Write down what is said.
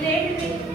red